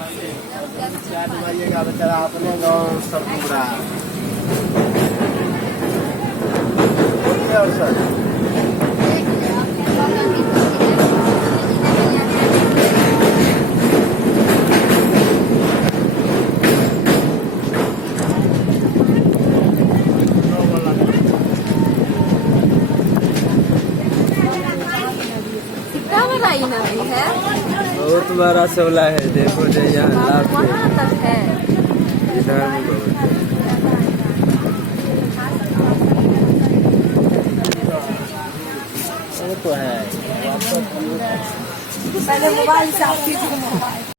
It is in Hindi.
क्या दिखाइएगा बेचारा अपने गाँव सब घूम रहा है। बोलिए और सर नदी है, बहुत बड़ा शोला है। देखो जो यहाँ लाभ वहाँ तक है। इधर भी बहुत वो तो है। पहले मोबाइल से